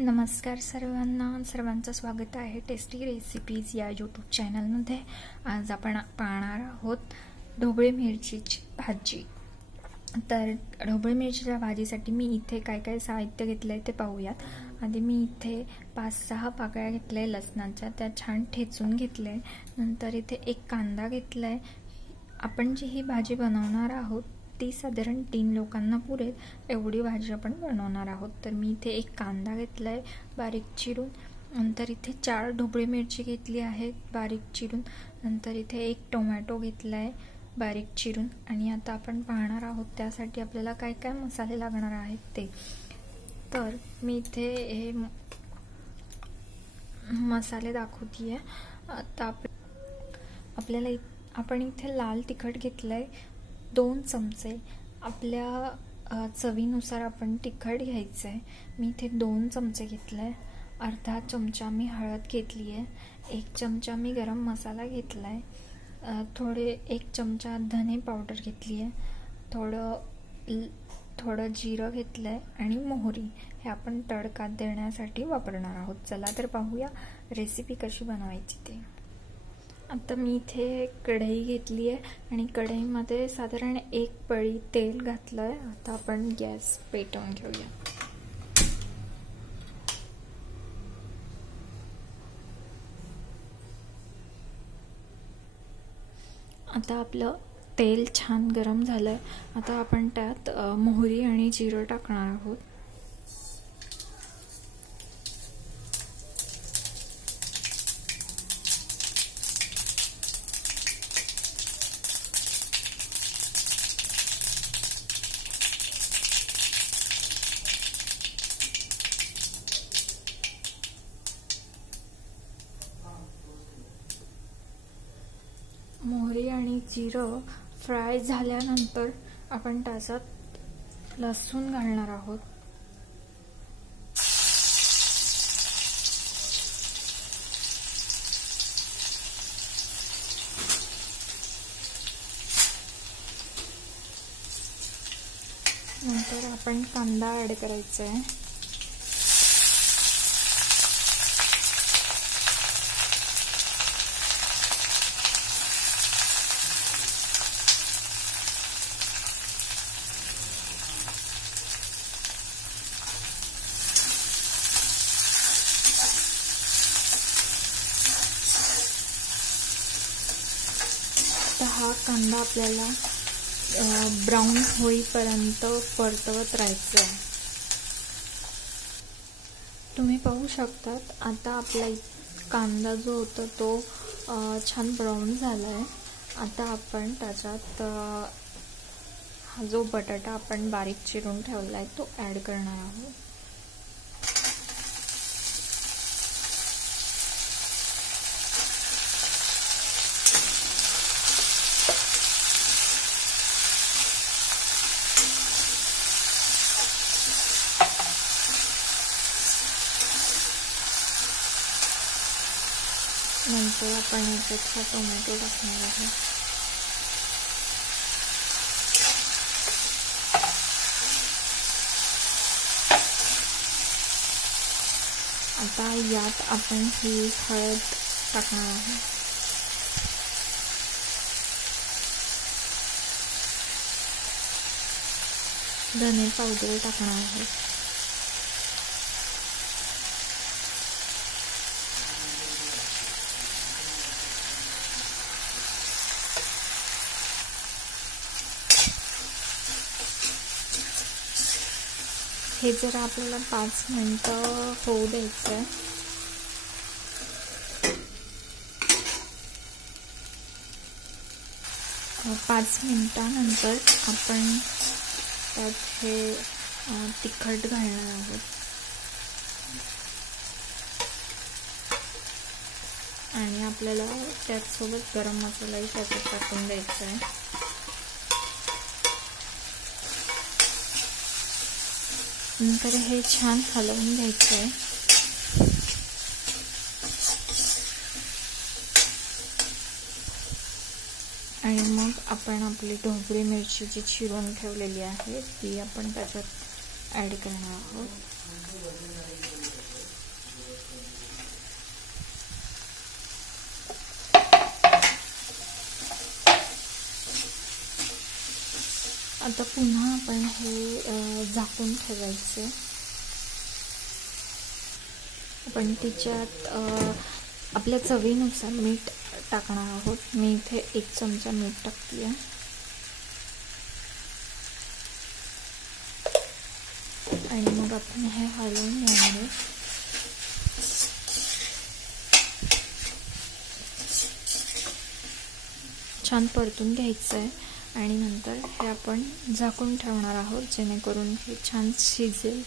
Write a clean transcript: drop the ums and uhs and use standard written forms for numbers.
नमस्कार सर्वांचं स्वागत आहे टेस्टी रेसिपीज या यूट्यूब चॅनलमध्ये। आज आपण पाहणार आहोत ढोबळी मिरचीची भाजी। तर ढोबळी मिरचीच्या भाजीसाठी मी इथे काय साहित्य घेतले ते पाहूयात। आधी मी इथे 5-6 पाकळ्या घेतले लसणाच्या, त्या छान ठेचून घेतले। नंतर इथे एक कांदा घेतलाय। आपण जी ही भाजी बनवणार आहोत ती साधारण 3 लोकांना पुरेल एवढी भाजी आपण बनवणार आहोत। तर मी इथे एक कांदा घेतलाय बारीक चिरून। नंतर इथे 4 ढोबळी मिरची घेतली आहे बारीक चिरून। नंतर इथे एक टोमॅटो घेतलाय बारीक चिरून। आणि आता आपण पाहणार आहोत त्यासाठी आपल्याला काय मसाले लागणार आहेत ते। तर मी इथे हे मसाले दाखवतीये। आता आपण इथे लाल तिखट घेतलंय 2 चमचे। आपल्या चवीनुसार आपण तिखट घ्यायचंय। मी इथे 2 चमचे घेतले। अर्धा चमचा मी हळद घेतली आहे। 1 चमचा मी गरम मसाला घेतलाय। 1 चमचा धने पावडर घेतली आहे। थोडं जिरं घेतलंय आणि मोहरी हे आपण तडका देण्यासाठी वापरणार आहोत। चला तर पाहूया रेसिपी कशी बनवायची ते। आता मी इथे कढई घेतली आहे आणि कढईमध्ये साधारण 1 पळी तेल घातलंय। आता आपण गॅस पेटवून घेऊया। आता आपलं तेल छान गरम झालंय। आता आपण त्यात मोहरी आणि जिरं टाकणार आहोत। मोहरी आणि जिरं फ्राय झाल्यानंतर आपण त्याच्यात लसूण घालणार आहोत। नंतर आपण कांदा ऍड करायचा आहे। हा कांदा आपल्याला ब्राऊन होईपर्यंत परतवत राहायचं आहे। तुम्ही पाहू शकतात आता आपला कांदा जो होता तो छान ब्राऊन झालाय। आता आपण त्याच्यात हा जो बटाटा आपण बारीक चिरून ठेवलाय तो ऍड करणार आहोत। नंतर आपण याच्यात टोमॅटो टाकणार आहे। आता यात आपण ही हळद टाकणार आहे। धने पावडर टाकणार आहे। हे जरा आपल्याला 5 मिनिटं होऊ द्यायचं। 5 मिनिटानंतर आपण त्यात हे तिखट घालणार आहोत आणि आपल्याला त्याचसोबत गरम मसालाही त्याच्यात टाकून द्यायचा आहे। नंतर हे छान हलवून घ्यायचं आहे। आणि मग आपण आपली ढोबळी मिरची जी चिरून ठेवलेली आहे ती आपण त्याच्यात ऍड करणार आहोत। आता पुन्हा आपण हे झाकून ठेवायचे. आपण तिच्यात आपल्या चवीनुसार मीठ टाकणार आहोत. मी इथे 1 चमचा मीठ टाकते आहे. आणि मग आपण हे हलवून घेणार आहे. छान परतून घ्यायचं आहे आणि नंतर हे आपण झाकून ठेवणार आहोत जेणेकरून हे छान शिजेल.